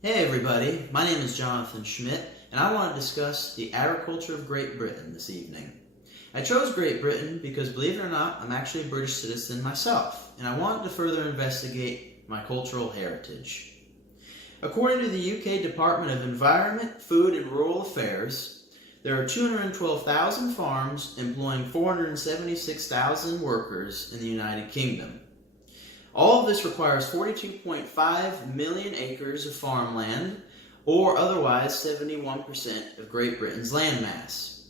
Hey everybody, my name is Jonathan Schmidt, and I want to discuss the agriculture of Great Britain this evening. I chose Great Britain because, believe it or not, I'm actually a British citizen myself, and I wanted to further investigate my cultural heritage. According to the UK Department of Environment, Food and Rural Affairs, there are 212,000 farms employing 476,000 workers in the United Kingdom. All of this requires 42.5 million acres of farmland, or otherwise 71% of Great Britain's landmass.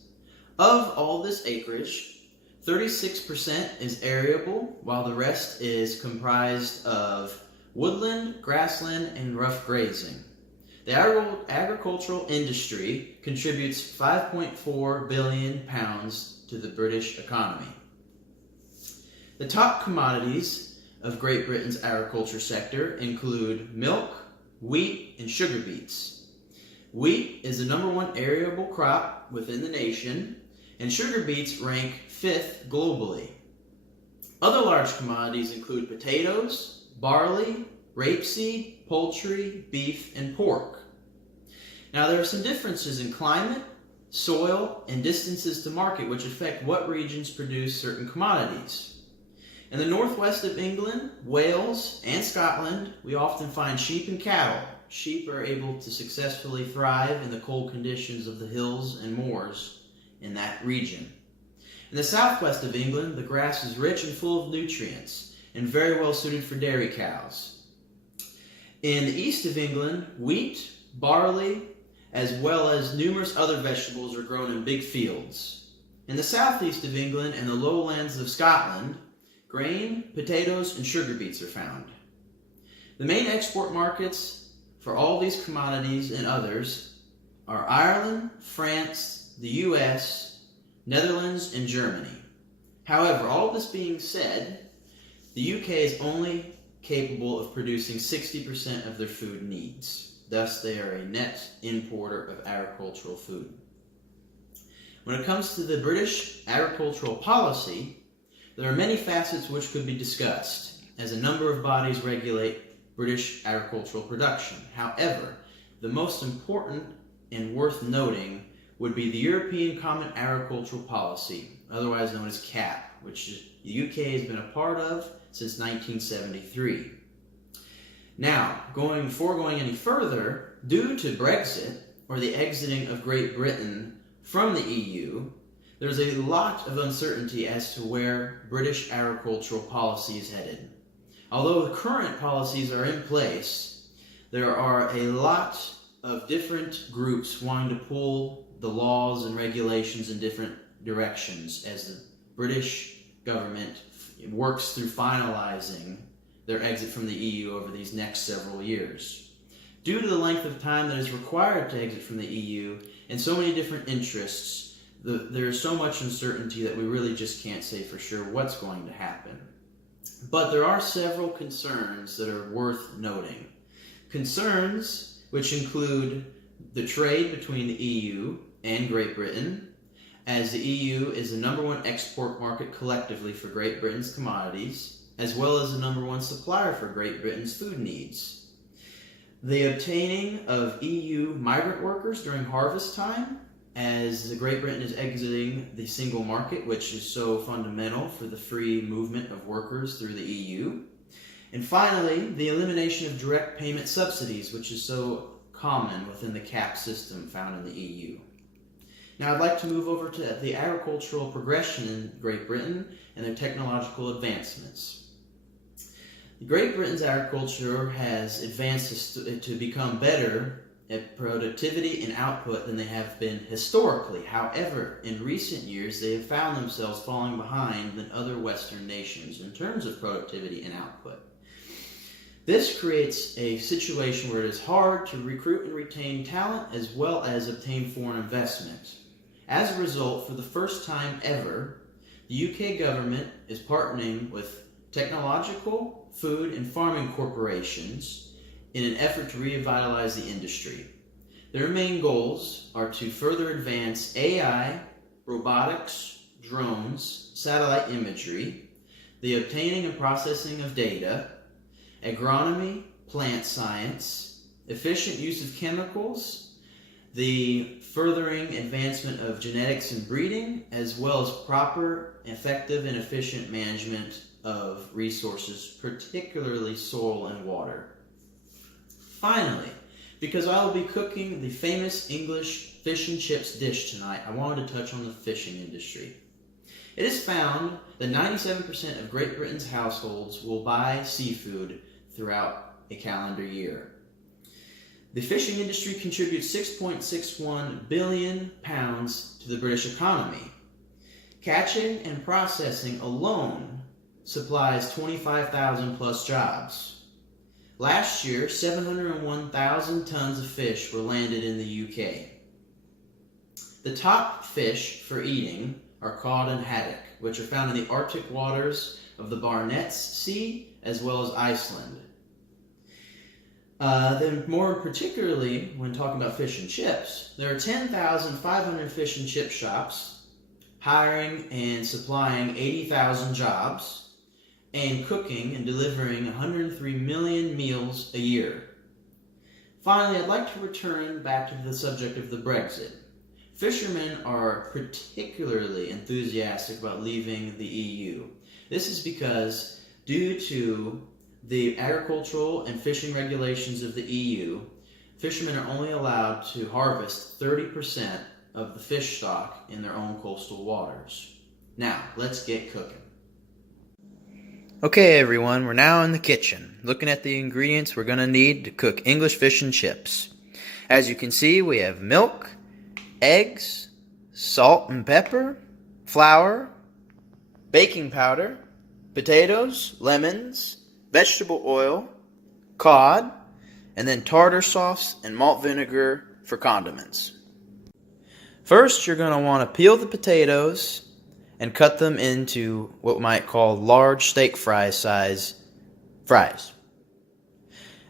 Of all this acreage, 36% is arable, while the rest is comprised of woodland, grassland, and rough grazing. The agricultural industry contributes £5.4 billion to the British economy. The top commodities of Great Britain's agriculture sector include milk, wheat, and sugar beets. Wheat is the number one arable crop within the nation, and sugar beets rank 5th globally. Other large commodities include potatoes, barley, rapeseed, poultry, beef, and pork. Now, there are some differences in climate, soil, and distances to market which affect what regions produce certain commodities. In the northwest of England, Wales, and Scotland, we often find sheep and cattle. Sheep are able to successfully thrive in the cold conditions of the hills and moors in that region. In the southwest of England, the grass is rich and full of nutrients and very well suited for dairy cows. In the east of England, wheat, barley, as well as numerous other vegetables are grown in big fields. In the southeast of England and the lowlands of Scotland, grain, potatoes, and sugar beets are found. The main export markets for all these commodities and others are Ireland, France, the US, Netherlands, and Germany. However, all this being said, the UK is only capable of producing 60% of their food needs. Thus, they are a net importer of agricultural food. When it comes to the British agricultural policy, there are many facets which could be discussed, as a number of bodies regulate British agricultural production. However, the most important and worth noting would be the European Common Agricultural Policy, otherwise known as CAP, which the UK has been a part of since 1973. Now, before going any further, due to Brexit, or the exiting of Great Britain from the EU, there's a lot of uncertainty as to where British agricultural policy is headed. Although the current policies are in place, there are a lot of different groups wanting to pull the laws and regulations in different directions as the British government works through finalizing their exit from the EU over these next several years. Due to the length of time that is required to exit from the EU and so many different interests, there's so much uncertainty that we really just can't say for sure what's going to happen. But there are several concerns that are worth noting. Concerns which include the trade between the EU and Great Britain, as the EU is the number one export market collectively for Great Britain's commodities, as well as the number one supplier for Great Britain's food needs. The obtaining of EU migrant workers during harvest time, as Great Britain is exiting the single market, which is so fundamental for the free movement of workers through the EU. And finally, the elimination of direct payment subsidies, which is so common within the CAP system found in the EU. Now I'd like to move over to the agricultural progression in Great Britain and their technological advancements. Great Britain's agriculture has advanced to become better at productivity and output than they have been historically. However, in recent years, they have found themselves falling behind than other Western nations in terms of productivity and output. This creates a situation where it is hard to recruit and retain talent as well as obtain foreign investment. As a result, for the first time ever, the UK government is partnering with technological, food, and farming corporations in an effort to revitalize the industry. Their main goals are to further advance AI, robotics, drones, satellite imagery, the obtaining and processing of data, agronomy, plant science, efficient use of chemicals, the furthering advancement of genetics and breeding, as well as proper, effective, and efficient management of resources, particularly soil and water. Finally, because I will be cooking the famous English fish and chips dish tonight, I wanted to touch on the fishing industry. It is found that 97% of Great Britain's households will buy seafood throughout a calendar year. The fishing industry contributes £6.61 billion to the British economy. Catching and processing alone supplies 25,000 plus jobs. Last year, 701,000 tons of fish were landed in the UK. The top fish for eating are cod and haddock, which are found in the Arctic waters of the Barnett Sea as well as Iceland. Then more particularly, when talking about fish and chips, there are 10,500 fish and chip shops hiring and supplying 80,000 jobs and cooking and delivering 103 million meals a year. Finally, I'd like to return back to the subject of the Brexit. Fishermen are particularly enthusiastic about leaving the EU. This is because, due to the agricultural and fishing regulations of the EU, fishermen are only allowed to harvest 30% of the fish stock in their own coastal waters. Now, let's get cooking. Okay everyone, we're now in the kitchen, looking at the ingredients we're going to need to cook English fish and chips. As you can see, we have milk, eggs, salt and pepper, flour, baking powder, potatoes, lemons, vegetable oil, cod, and then tartar sauce and malt vinegar for condiments. First, you're going to want to peel the potatoes and cut them into what we might call large steak fry size fries.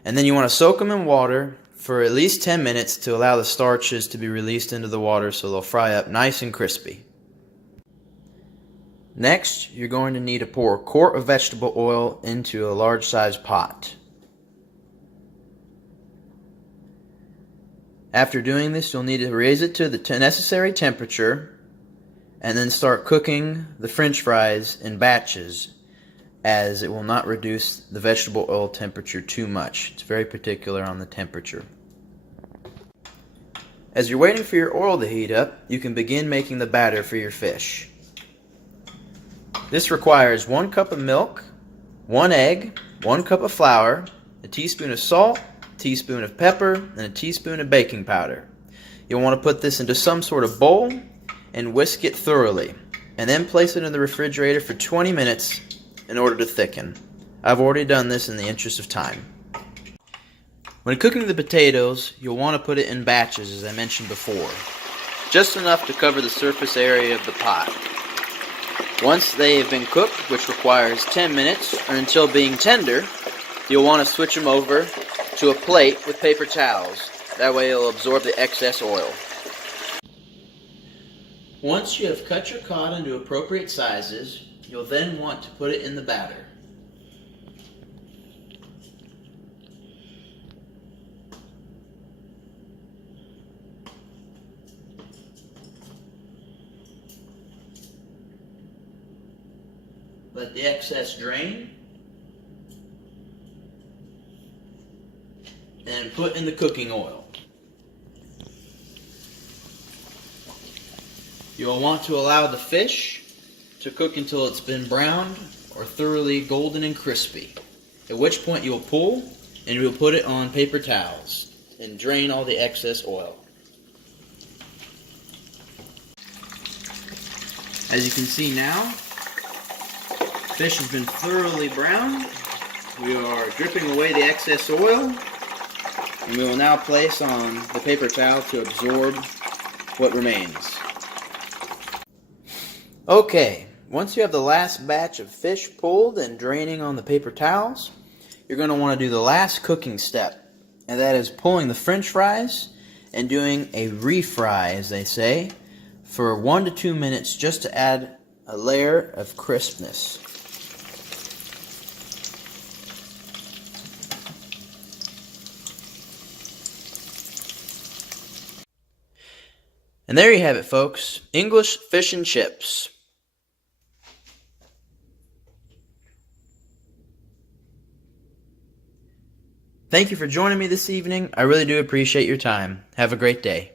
And then you want to soak them in water for at least 10 minutes to allow the starches to be released into the water so they'll fry up nice and crispy. Next, you're going to need to pour a quart of vegetable oil into a large size pot. After doing this, you'll need to raise it to the necessary temperature and then start cooking the French fries in batches, as it will not reduce the vegetable oil temperature too much. It's very particular on the temperature. As you're waiting for your oil to heat up, you can begin making the batter for your fish. This requires 1 cup of milk, 1 egg, 1 cup of flour, a teaspoon of salt, a teaspoon of pepper, and a teaspoon of baking powder. You'll want to put this into some sort of bowl and whisk it thoroughly, and then place it in the refrigerator for 20 minutes in order to thicken. I've already done this in the interest of time. When cooking the potatoes, you'll want to put it in batches, as I mentioned before, just enough to cover the surface area of the pot. Once they have been cooked, which requires 10 minutes, or until being tender, you'll want to switch them over to a plate with paper towels. That way it'll absorb the excess oil. Once you have cut your cod into appropriate sizes, you'll then want to put it in the batter. Let the excess drain, and put in the cooking oil. You'll want to allow the fish to cook until it's been browned or thoroughly golden and crispy, at which point you'll pull and you'll put it on paper towels and drain all the excess oil. As you can see now, fish has been thoroughly browned. We are dripping away the excess oil, and we will now place on the paper towel to absorb what remains. Okay, once you have the last batch of fish pulled and draining on the paper towels, you're going to want to do the last cooking step, and that is pulling the French fries and doing a refry, as they say, for 1 to 2 minutes just to add a layer of crispness. And there you have it, folks. English fish and chips. Thank you for joining me this evening. I really do appreciate your time. Have a great day.